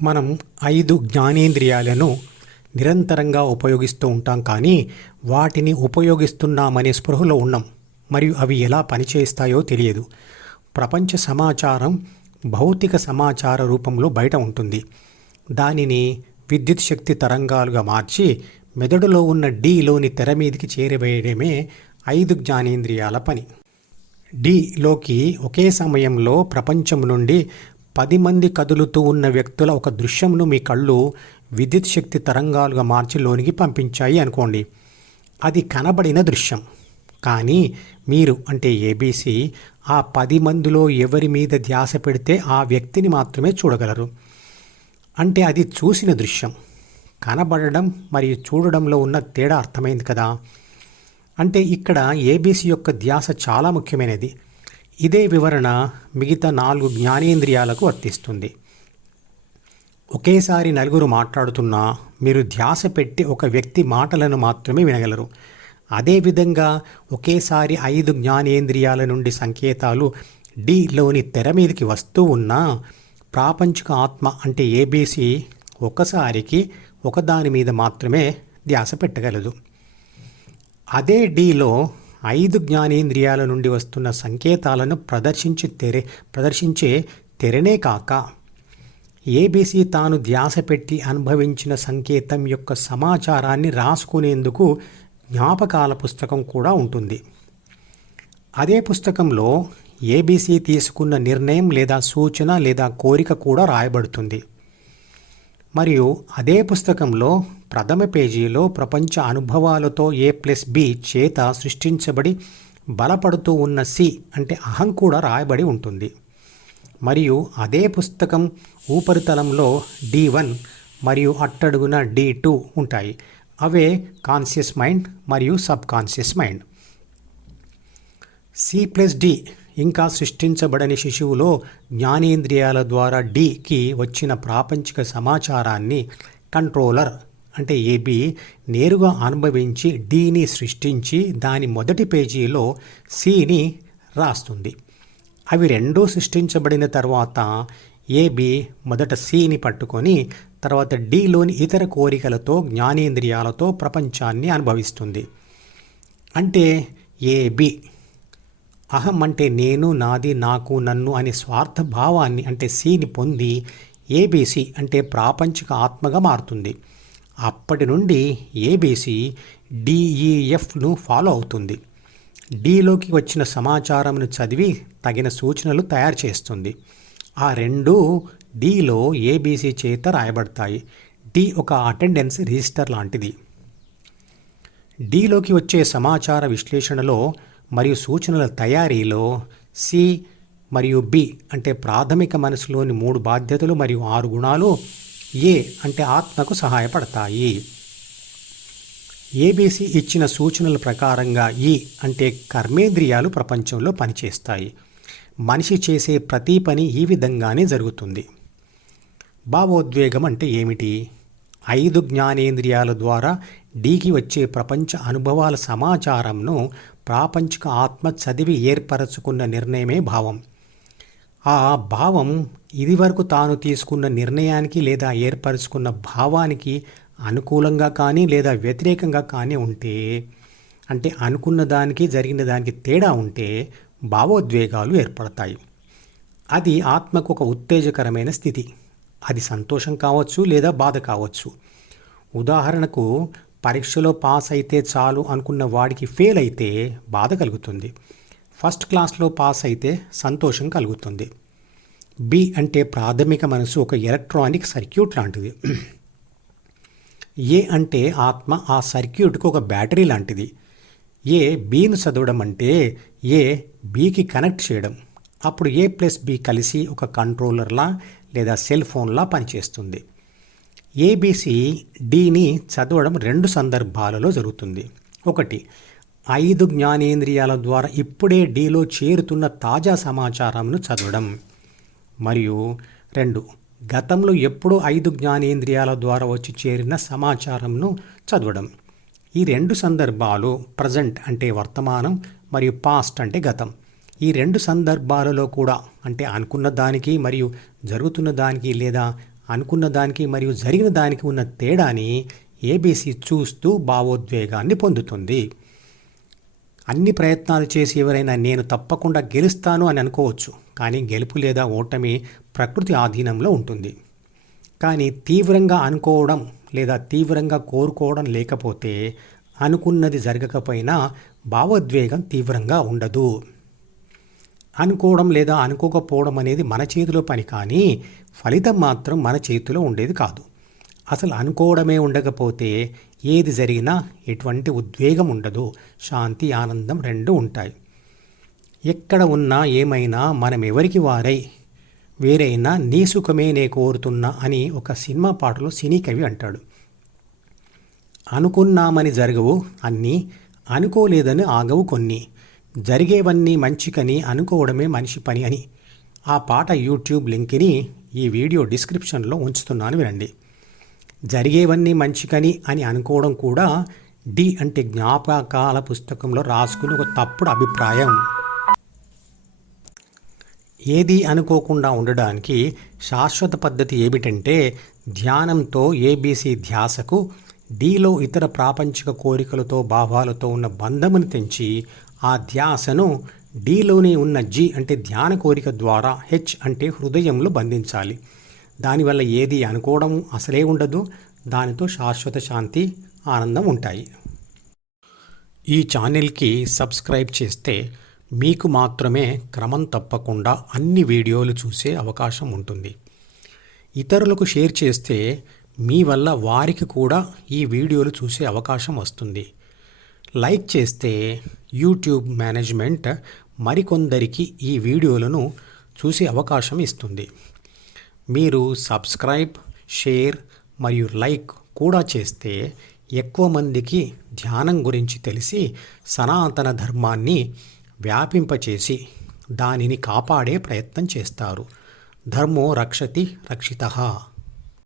మనం 5 జ్ఞానేంద్రియాలను నిరంతరంగా ఉపయోగిస్తూ ఉంటాం, కానీ వాటిని ఉపయోగిస్తున్నామనే స్పృహలో ఉన్నాం మరియు అవి ఎలా పనిచేస్తాయో తెలియదు. ప్రపంచ సమాచారం భౌతిక సమాచార రూపంలో బయట ఉంటుంది. దానిని విద్యుత్ శక్తి తరంగాలుగా మార్చి మెదడులో ఉన్న డీలోని తెర మీదికి చేరవేయడమే 5 జ్ఞానేంద్రియాల పని. డీలోకి ఒకే సమయంలో ప్రపంచం నుండి 10 మంది కదులుతూ ఉన్న వ్యక్తుల ఒక దృశ్యంను మీ కళ్ళు విద్యుత్ శక్తి తరంగాలుగా మార్చి లోనికి పంపించాయి అనుకోండి. అది కనబడిన దృశ్యం. కానీ మీరు అంటే ఏబీసీ ఆ 10 మందిలో ఎవరి మీద ధ్యాస పెడితే ఆ వ్యక్తిని మాత్రమే చూడగలరు. అంటే అది చూసిన దృశ్యం. కనబడడం మరియు చూడడంలో ఉన్న తేడా అర్థమైంది కదా. అంటే ఇక్కడ ఏబీసీ యొక్క ధ్యాస చాలా ముఖ్యమైనది. ఇదే వివరణ మిగతా 4 జ్ఞానేంద్రియాలకు వర్తిస్తుంది. ఒకేసారి నలుగురు మాట్లాడుతున్నా మీరు ధ్యాస పెట్టి ఒక వ్యక్తి మాటలను మాత్రమే వినగలరు. అదేవిధంగా ఒకేసారి 5 జ్ఞానేంద్రియాల నుండి సంకేతాలు డీలోని తెర మీదకి వస్తూ ఉన్నా ప్రాపంచిక ఆత్మ అంటే ఏబీసీ ఒకసారికి ఒకదాని మీద మాత్రమే ధ్యాస పెట్టగలదు. అదే డీలో 5 జ్ఞానేంద్రియాల నుండి వస్తున్న సంకేతాలను ప్రదర్శించే తెరనే కాక ఏబీసీ తాను ధ్యాస పెట్టి అనుభవించిన సంకేతం యొక్క సమాచారాన్ని రాసుకునేందుకు జ్ఞాపకాల పుస్తకం కూడా ఉంటుంది. అదే పుస్తకంలో ఏబీసీ తీసుకున్న నిర్ణయం లేదా సూచన లేదా కోరిక కూడా రాయబడుతుంది. మరియు అదే పుస్తకంలో ప్రథమ పేజీలో ప్రపంచ అనుభవాలతో A+B చేత సృష్టించబడి బలపడుతూ ఉన్న సి అంటే అహం కూడా రాయబడి ఉంటుంది. మరియు అదే పుస్తకం ఉపరితలంలో D1 మరియు అట్టడుగున D2 ఉంటాయి. అవే కాన్షియస్ మైండ్ మరియు సబ్ కాన్షియస్ మైండ్. C+D ఇంకా సృష్టించబడని శిశువులో జ్ఞానేంద్రియాల ద్వారా డీకి వచ్చిన ప్రాపంచిక సమాచారాన్ని కంట్రోలర్ అంటే ఏబీ నేరుగా అనుభవించి డీని సృష్టించి దాని మొదటి పేజీలో సిని రాస్తుంది. అవి రెండూ సృష్టించబడిన తర్వాత ఏబీ మొదట సిని పట్టుకొని తర్వాత డీలోని ఇతర కోరికలతో జ్ఞానేంద్రియాలతో ప్రపంచాన్ని అనుభవిస్తుంది. అంటే ఏబీ అహం అంటే నేను, నాది, నాకు, నన్ను అనే స్వార్థ భావాన్ని అంటే సిని పొంది ఏబీసీ అంటే ప్రాపంచిక ఆత్మగా మారుతుంది. అప్పటి నుండి ఏబీసీ డిఈఎఫ్ను ఫాలో అవుతుంది. డీలోకి వచ్చిన సమాచారంను చదివి తగిన సూచనలు తయారు చేస్తుంది. ఆ రెండూ డీలో ఏబీసీ చేత రాయబడతాయి. డి ఒక అటెండెన్స్ రిజిస్టర్ లాంటిది. డీలోకి వచ్చే సమాచార విశ్లేషణలో మరియు సూచనల తయారీలో సి మరియు బి అంటే ప్రాథమిక మనసులోని 3 బాధ్యతలు మరియు 6 గుణాలు ఏ అంటే ఆత్మకు సహాయపడతాయి. ఏబీసీ ఇచ్చిన సూచనల ప్రకారంగా ఈ అంటే కర్మేంద్రియాలు ప్రపంచంలో పనిచేస్తాయి. మనిషి చేసే ప్రతి పని ఈ విధంగానే జరుగుతుంది. భావోద్వేగం అంటే ఏమిటి? 5 జ్ఞానేంద్రియాల ద్వారా డీకి వచ్చే ప్రపంచ అనుభవాల సమాచారంను ప్రాపంచిక ఆత్మ చదివి ఏర్పరచుకున్న నిర్ణయమే భావం. ఆ భావం ఇదివరకు తాను తీసుకున్న నిర్ణయానికి లేదా ఏర్పరచుకున్న భావానికి అనుకూలంగా కానీ లేదా వ్యతిరేకంగా కానీ ఉంటే, అంటే అనుకున్న దానికి జరిగిన దానికి తేడా ఉంటే భావోద్వేగాలు ఏర్పడతాయి. అది ఆత్మకు ఒక ఉత్తేజకరమైన స్థితి. అది సంతోషం కావచ్చు లేదా బాధ కావచ్చు. ఉదాహరణకు పరీక్షలో పాస్ అయితే చాలు అనుకున్న వాడికి ఫెయిల్ అయితే బాధ కలుగుతుంది. ఫస్ట్ క్లాస్లో పాస్ అయితే సంతోషం కలుగుతుంది. బి అంటే ప్రాథమిక మనసు ఒక ఎలక్ట్రానిక్ సర్క్యూట్ లాంటిది. ఏ అంటే ఆత్మ ఆ సర్క్యూట్కి ఒక బ్యాటరీ లాంటిది. ఏ బీను చదవడం అంటే ఏ బీకి కనెక్ట్ చేయడం. అప్పుడు A+B కలిసి ఒక కంట్రోలర్లా లేదా సెల్ ఫోన్లా పనిచేస్తుంది. ఏబీసీ డీని చదవడం 2 సందర్భాలలో జరుగుతుంది. 1 5 జ్ఞానేంద్రియాల ద్వారా ఇప్పుడే డీలో చేరుతున్న తాజా సమాచారంను చదవడం. మరియు 2 గతంలో ఎప్పుడో 5 జ్ఞానేంద్రియాల ద్వారా వచ్చి చేరిన సమాచారంను చదవడం. ఈ 2 సందర్భాలు ప్రజెంట్ అంటే వర్తమానం మరియు పాస్ట్ అంటే గతం. ఈ 2 సందర్భాలలో కూడా అంటే అనుకున్న దానికి మరియు జరుగుతున్న దానికి లేదా అనుకున్న దానికి మరియు జరిగిన దానికి ఉన్న తేడాని ఏబీసీ చూస్తూ భావోద్వేగాన్ని పొందుతుంది. అన్ని ప్రయత్నాలు చేసి ఎవరైనా నేను తప్పకుండా గెలుస్తాను అని అనుకోవచ్చు, కానీ గెలుపు లేదా ఓటమి ప్రకృతి ఆధీనంలో ఉంటుంది. కానీ తీవ్రంగా అనుకోవడం లేదా తీవ్రంగా కోరుకోవడం లేకపోతే అనుకున్నది జరగకపోయినా భావోద్వేగం తీవ్రంగా ఉండదు. అనుకోవడం లేదా అనుకోకపోవడం అనేది మన చేతిలో పని, కానీ ఫలితం మాత్రం మన చేతిలో ఉండేది కాదు. అసలు అనుకోవడమే ఉండకపోతే ఏది జరిగినా ఎటువంటి ఉద్వేగం ఉండదు, శాంతి ఆనందం రెండూ ఉంటాయి. ఎక్కడ ఉన్నా ఏమైనా మనం ఎవరికి వారై వేరైనా నీ సుఖమే నే కోరుతున్నా అని ఒక సినిమా పాటలో సినీ కవి అంటాడు. అనుకున్నామని జరగవు అన్నీ, అనుకోలేదని ఆగవు కొన్ని, జరిగేవన్నీ మంచికని అనుకోవడమే మనిషి పని అని. ఆ పాట యూట్యూబ్ లింక్ని ఈ వీడియో డిస్క్రిప్షన్లో ఉంచుతున్నాను, వినండి. జరిగేవన్నీ మంచికని అని అనుకోవడం కూడా డి అంటే జ్ఞాపకాల పుస్తకంలో రాసుకుని ఒక తప్పుడు అభిప్రాయం. ఏది అనుకోకుండా ఉండడానికి శాశ్వత పద్ధతి ఏమిటంటే ధ్యానంతో ఏబీసీ ధ్యాసకు డిలో ఇతర ప్రాపంచిక కోరికలతో భావాలతో ఉన్న బంధమును తెంచి ఆ ధ్యాసను డిలోనే ఉన్న జి అంటే ధ్యాన కోరిక ద్వారా హెచ్ అంటే హృదయంలో బంధించాలి. దానివల్ల ఏది అనుకోవడం అసలే ఉండదు, దానితో శాశ్వత శాంతి ఆనందం ఉంటాయి. ఈ ఛానల్కి సబ్స్క్రైబ్ చేస్తే మీకు మాత్రమే క్రమం తప్పకుండా అన్ని వీడియోలు చూసే అవకాశం ఉంటుంది. ఇతరులకు షేర్ చేస్తే మీ వల్ల వారికి కూడా ఈ వీడియోలు చూసే అవకాశం వస్తుంది. లైక్ చేస్తే యూట్యూబ్ మేనేజ్మెంట్ మరికొందరికి ఈ వీడియోలను చూసే అవకాశం ఇస్తుంది. మీరు సబ్స్క్రైబ్, షేర్ మరియు లైక్ కూడా చేస్తే ఎక్కువ మందికి ధ్యానం గురించి తెలిసి సనాతన ధర్మాన్ని వ్యాపింపచేసి దానిని కాపాడే ప్రయత్నం చేస్తారు. ధర్మో రక్షతి రక్షితః.